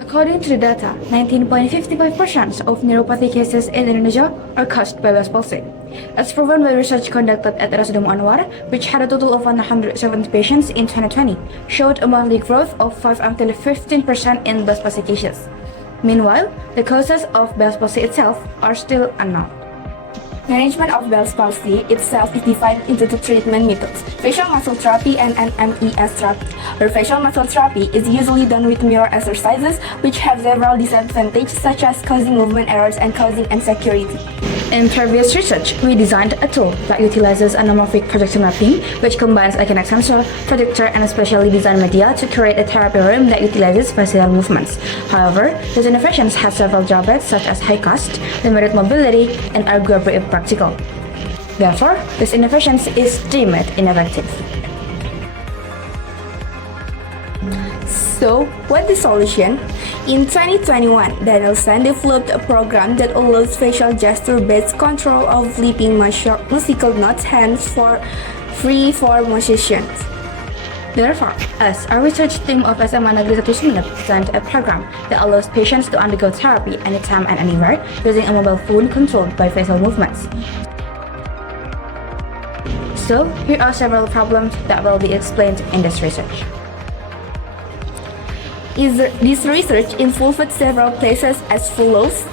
According to the data, 19.55% of neuropathy cases in Indonesia are caused by Bell's palsy. As proven by research conducted at Rasudum Anwar, which had a total of 170 patients in 2020, showed a monthly growth of 5 until 15% in Bell's palsy cases. Meanwhile, the causes of Bell's palsy itself are still unknown. Management of Bell's palsy itself is divided into two treatment methods, facial muscle therapy and NMES therapy. Where facial muscle therapy is usually done with mirror exercises, which have several disadvantages such as causing movement errors and causing insecurity. In previous research, we designed a tool that utilizes anamorphic projection mapping, which combines a kinetic sensor, projector, and a specially designed media to create a therapy room that utilizes facial movements. However, these innovations have several drawbacks such as high cost, limited mobility, and arguably impractical. Therefore, this innovation is deemed ineffective. So, what's the solution? In 2021, Danielson developed a program that allows facial gesture-based control of flipping musical notes hands for free for musicians. Therefore, us, our research team of SMA Negeri 1 Sumeneb designed a program that allows patients to undergo therapy anytime and anywhere using a mobile phone controlled by facial movements. So, here are several problems that will be explained in this research. This research involved several places as follows.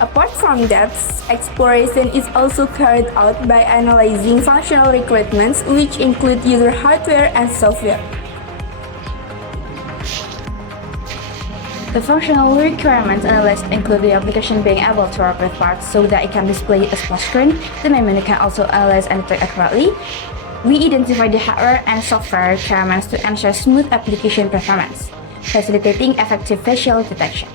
Apart from that, exploration is also carried out by analyzing functional requirements, which include user hardware and software. The functional requirements analyzed include the application being able to work with parts so that it can display a splash screen. The memory can also analyze and detect accurately. We identify the hardware and software requirements to ensure smooth application performance, facilitating effective facial detection.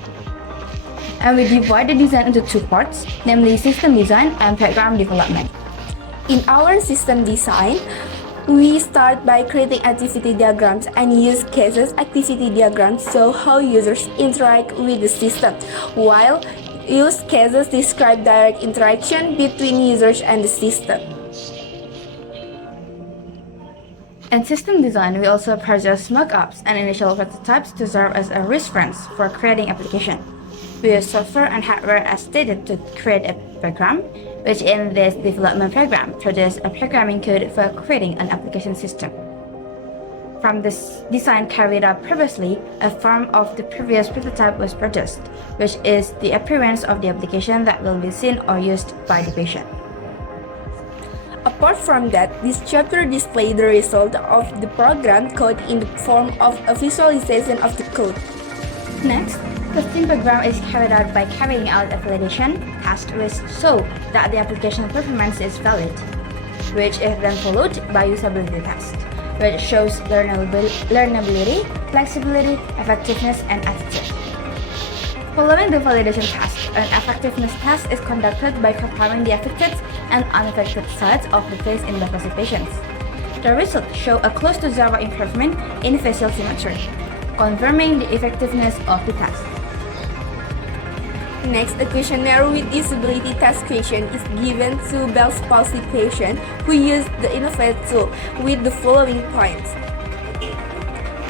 And we divide the design into two parts, namely system design and program development. In our system design, we start by creating activity diagrams and use cases activity diagrams show how users interact with the system, while use cases describe direct interaction between users and the system. In system design, we also produce mock-ups and initial prototypes to serve as a reference for creating application. We use software and hardware as stated to create a program, which in this development program produces a programming code for creating an application system. From this design carried out previously, a form of the previous prototype was produced, which is the appearance of the application that will be seen or used by the patient. Apart from that, this chapter displays the result of the program code in the form of a visualization of the code. Next, the testing program is carried out by carrying out a validation test which shows that the application performance is valid, which is then followed by usability test, which shows learnability, flexibility, effectiveness, and attitude. Following the validation test, an effectiveness test is conducted by comparing the affected and unaffected sides of the face in the patients. The results show a close to zero improvement in facial symmetry, confirming the effectiveness of the test. Next, a questionnaire with disability test question is given to Bell's palsy patient who used the innovative tool with the following points.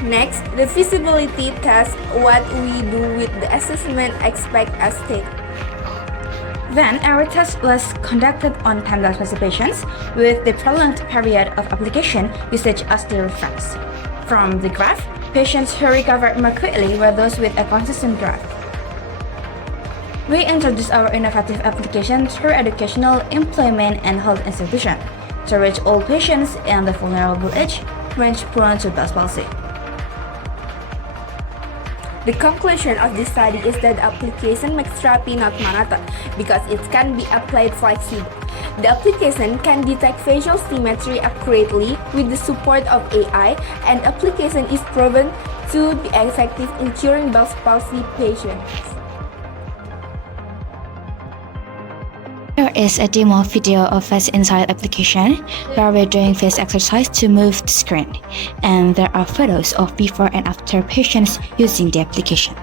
Next, the feasibility test, what we do with the assessment expect as stated. Then, our test was conducted on 10 palsy patients with the prolonged period of application usage as the reference. From the graph, patients who recovered more quickly were those with a consistent graph. We introduced our innovative application through educational, employment, and health institutions to reach all patients in the vulnerable age range prone to Bell's palsy. The conclusion of this study is that the application makes therapy not monotonous because it can be applied flexibly. The application can detect facial symmetry accurately with the support of AI, and application is proven to be effective in curing Bell's palsy patients. Here is a demo video of FaceInsight application where we're doing face exercise to move the screen, and there are photos of before and after patients using the application.